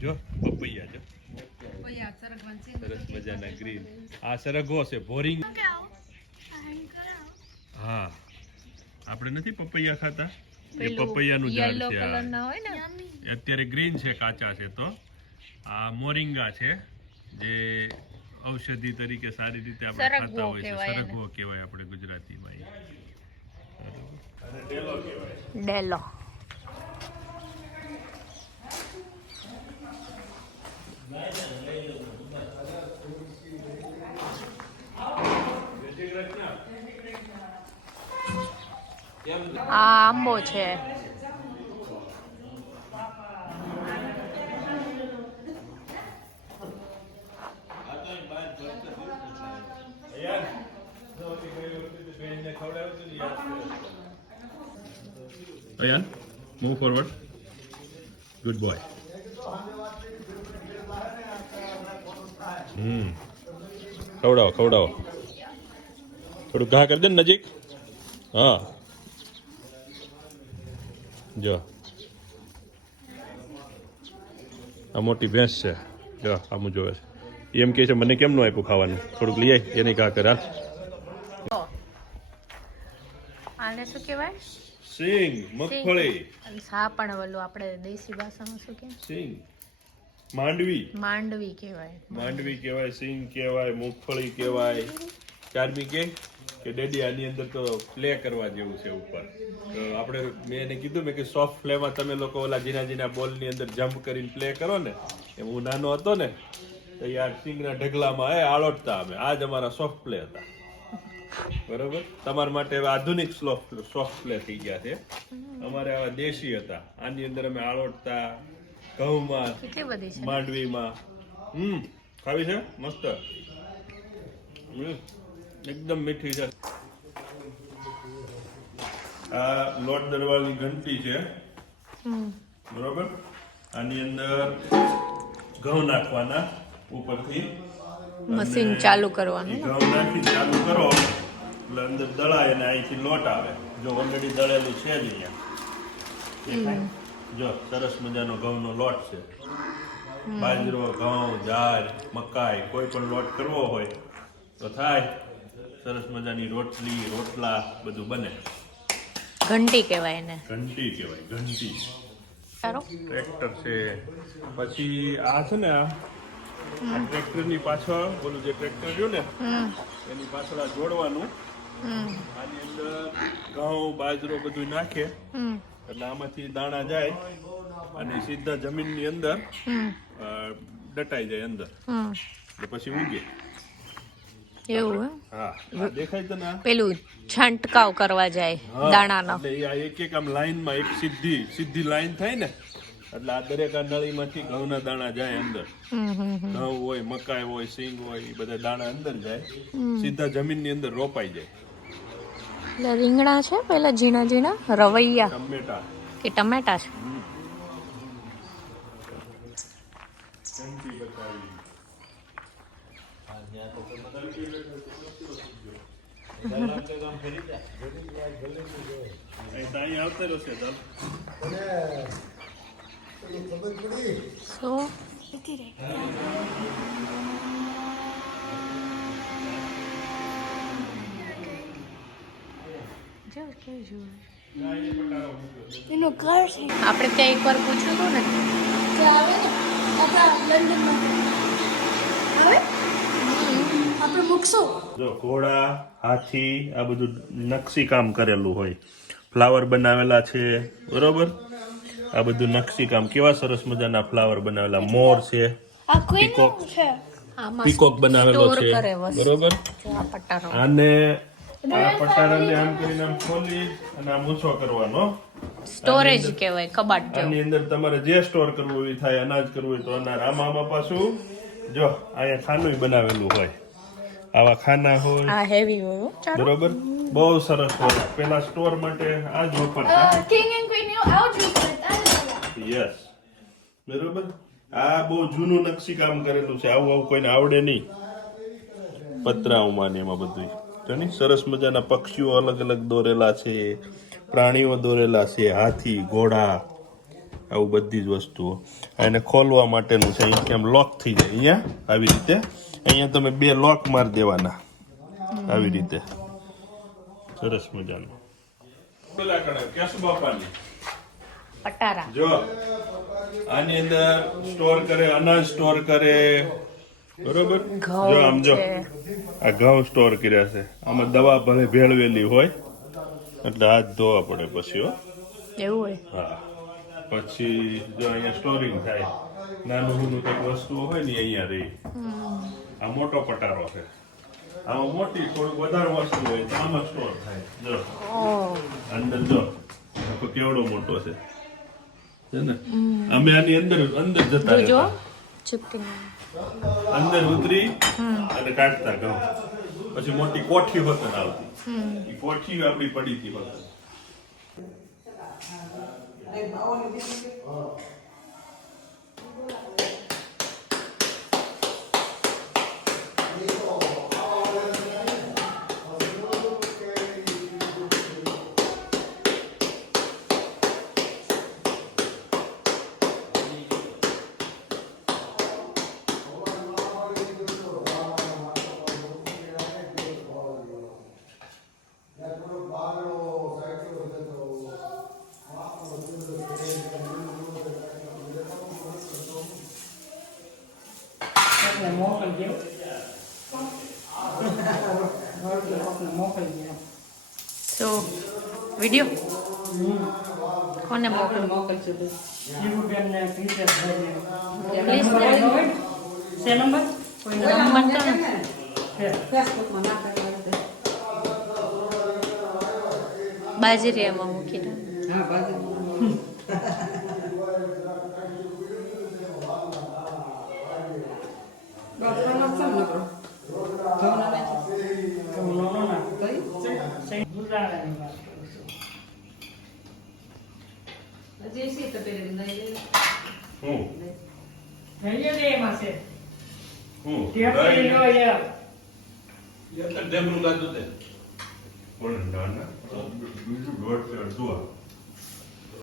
જો પપૈયા જો. સરસ મજાના ગ્રીન. આ સરગવો છે બોરિંગ. હા. આપણે નથી પપૈયા ખાતા? એ પપૈયાનું ઝાડ છે આ. ના હોય ને? અત્યારે ગ્રીન છે કાચા છે તો. આ મોરિંગા છે જે ઔષધિ તરીકે સારી રીતે આપણે ખાતા હોય છે. સરગવો કહેવાય આપણે ગુજરાતીમાં ઈ. ડેલો કહેવાય ડેલો. આ આંબો છે. Ayan move forward good boy હમ ખવડાવો ખવડાવો. થોડું ઘા કરી દે નજીક. હા. જો. આ મોટી ભેંસ છે. જો આમ જોવે છે. એમ કહે છે મને કેમ નું આપ્યું ખાવાનું? થોડુંક લઈ આવી એને કા કર આને શું કહેવાય? સિંગ મગફળી. અને સા પણ ઓલું આપણે દેશી ભાષામાં શું કહે સિંગ. માંડવી. માંડવી કહેવાય. માંડવી કહેવાય સિંગ કહેવાય મગફળી કહેવાય. ચારમી કે? કે ડેડી આની અંદર તો પ્લે કરવા જેવું છે ઉપર. તો આપણે મેં એને કીધું મેં કે સોફ્ટ પ્લેમાં તમે લોકો ઓલા જીના જીના બોલની અંદર જમ્પ કરીને પ્લે કરો ને. એ હું નાનો હતો ને તો યાર સિંગના ઢગલામાં એ આળોટતા અમે. આ જ અમારા સોફ્ટ પ્લે હતા. બરોબર? તમારા માટે હવે આધુનિક સોફ્ટ સોફ્ટ પ્લે થઈ ગયા છે. અમારે આવા દેશી હતા. આની અંદર અમે આળોટતા ઘઉંમાં માંડવીમાં. હમ ખાવી છે? મસ્ત. હમ, એકદમ મીઠી છે. આ લોટ દરવાળની ઘંટી છે. બરોબર? આની અંદર ઘઉં નાખવાના ઉપરથી. મશીન ચાલુ કરવાનું ઘઉં નાખી ચાલુ કરો. એટલે અંદર દળાય અને અહીંથી લોટ આવે. જો ઓલરેડી દળેલું છે જ અહીંયા? જો સરસ મજાનો ઘઉંનો લોટ છે. બાજરો ઘઉં જાર મકાઈ કોઈ પણ લોટ કરવો હોય તો થાય. સરસ મજાની રોટલી રોટલા બધું બને. ઘંટી કહેવાય એને. ઘંટી કહેવાય ઘંટી. ટ્રેક્ટર છે. પછી આ છે ને આ ટ્રેક્ટરની પાછળ ઓલું જે ટ્રેક્ટર રહ્યું ને એની પાછળ આ જોડવાનું. આની અંદર ઘઉં બાજરો બધું નાખે. એટલે આમાંથી દાણા જાય અને સીધા જમીનની અંદર ડટાઈ દટાઈ જાય અંદર. પછી ઉગે. એવું હે? દેખાય તને પેલું છંટકાવ કરવા જાય દાણાનો. એટલે આ એક એક આમ લાઈનમાં એક સીધી સીધી લાઈન થાય ને એટલે આ દરેક આ નળીમાંથી ઘઉંના દાણા જાય અંદર. ઘઉં હોય મકાઈ હોય સિંગ હોય એ બધા દાણા અંદર જાય. સીધા જમીનની અંદર રોપાઈ જાય. એટલે રીંગણા છે પેલા ઝીણા ઝીણા? રવૈયા. ટમેટા. કે ટમેટા છે? ચાલ. શું એનો ઘર છે. આપણે ત્યાં એકવાર પૂછ્યું હતું ને? આવે ને આપણા લંડનમાં. આવે? આપણે મૂકશું? જો ઘોડા હાથી આ બધું નકશી કામ કરેલું હોય. ફ્લાવર બનાવેલા છે બરોબર? આ બધું નકશી કામ. કેવા સરસ મજાના ફ્લાવર બનાવેલા. મોર છે પીકોક. છે? પીકોક બનાવેલો છે બરોબર? અને આ પટારો આને આ પટારાને આમ કરીને આમ ખોલી અને આમ ઊંચો કરવાનો. સ્ટોરેજ કહેવાય કબાટ આની અંદર તમારે જે સ્ટોર કરવું હોય થાય અનાજ કરવું હોય તો અનાજ. આમાં આમાં પાછું જો અહીંયા ખાનું બનાવેલું હોય. આવા ખાના હોય. આ હેવી હોય ચાલો. બરોબર? બહુ સરસ હોય. પેલા સ્ટોર માટે આ જ વાપરતા. કિંગ એન્ડ ક્વીનનું આવું જ વિચારતા યસ બરોબર? આ બહુ જૂનું નકશી કામ કરેલું છે. આવું આવું કોઈને આવડે નહીં. પતરાઓમાં ને એમાં બધું જોની નહીં? સરસ મજાના પક્ષીઓ અલગ અલગ દોરેલા છે. પ્રાણીઓ દોરેલા છે. હાથી ઘોડા આવું બધી જ વસ્તુઓ. એને ખોલવા માટેનું છે. કેમ એમ લોક થઈ જાય. અહીંયા આવી રીતે અહીંયા તમે બે લોક મારી દેવાના. આવી રીતે. સરસ મજાનું. જો આની અંદર સ્ટોર કરે અનાજ સ્ટોર કરે. બરોબર? જો આમ જો. આ ઘઉં સ્ટોર કર્યા છે. આમાં દવા ભલે ભેળવેલી હોય એટલે હાથ ધોવા પડે પછી હો. એવું હોય? હા. પછી જો અહીંયા સ્ટોરિંગ થાય. નાનું નાનું કંઈક વસ્તુઓ હોય ને અહીંયા રહી. આ મોટો પટારો છે. આમાં મોટી થોડુંક વધારે વસ્તુ હોય તો આમાં સ્ટોર થાય. જો. અંદર જો. આખો કેવડો મોટો છે. છે ને? અમે આની અંદર અંદર જતા રહેતા. અંદર ઉતરી અને કાઢતા ઘઉં. પછી મોટી કોઠી વખત આવતી. એ કોઠી આપણી પડી હતી વતન એટલે મોકલજો. તો વીડિયો? કોને મોકલ? મોકલજો પ્લીઝ નંબર? કોઈ નંબર તો ફેસબુકમાં મૂકી દો. હા ડોક્ટરનો છે ને નકરો. ઘઉંનો નથી. ઘઉંનો ન નાખો તો ઈ સહી ગુજારાની વાત કરું છું. હજી શી તો પેલી નહીં લઈ. હું? લઈએ ને એમાં છે. હું? યાર. યાર તે. કોણ ના બીજું દોઢ છે અડધું આ.